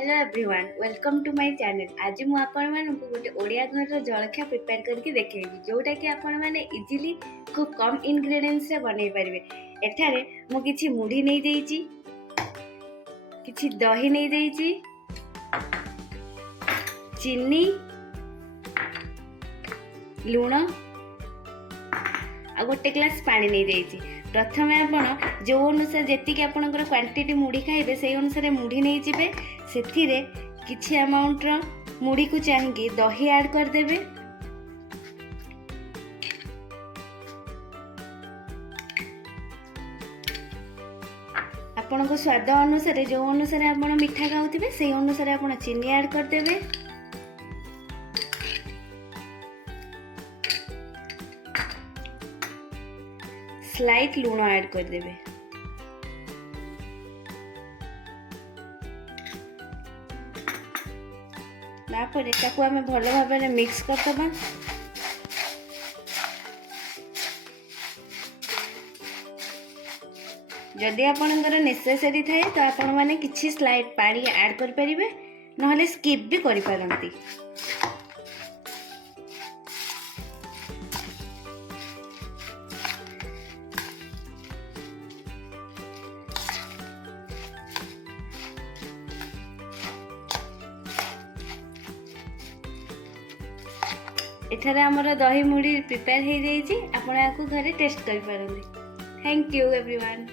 Hello everyone welcome to my channel. आज मु आपण मानक गोटे ओडिया घर जलखिया प्रिपेयर करके देखेबी जोटा कि आपण माने इजीली खूब कम इंग्रेडिएंट्स रे बनै परिबे। एठारे मु किछि मुढ़ी नै देइछि, किछि दही नै देइछि, चीनी, लूण आ गोटे ग्लास पानी नै देइछि। प्रथमे आपण जो अनुसार जेतिक आपणकर क्वांटिटी मुढ़ी खाइबे से अनुसार मुढ़ी नहीं जिबे। सेथिरे किछि अमाउंट रो मुढ़ी को चाहिए दही ऐड कर देबे। आपनको स्वाद अनुसार जो अनुसार आपण मीठा खाउथिबे से अनुसार आपण चीनी ऐड कर देबे। स्लाइट लूण ऐड कर देबे। तापर ताकू आमे भलो भाबरे मिक्स करतबा। जदि आपनकर नेसेसरी थाए तो आपण माने किछि स्लाइट पानी ऐड कर परिबे, नहले स्किप भी करि पारंती। एठारे हमर दही मुढ़ी प्रिपेयर हो जाइए। आपण याकू घरे टेस्ट कर पारंती। Thank you everyone.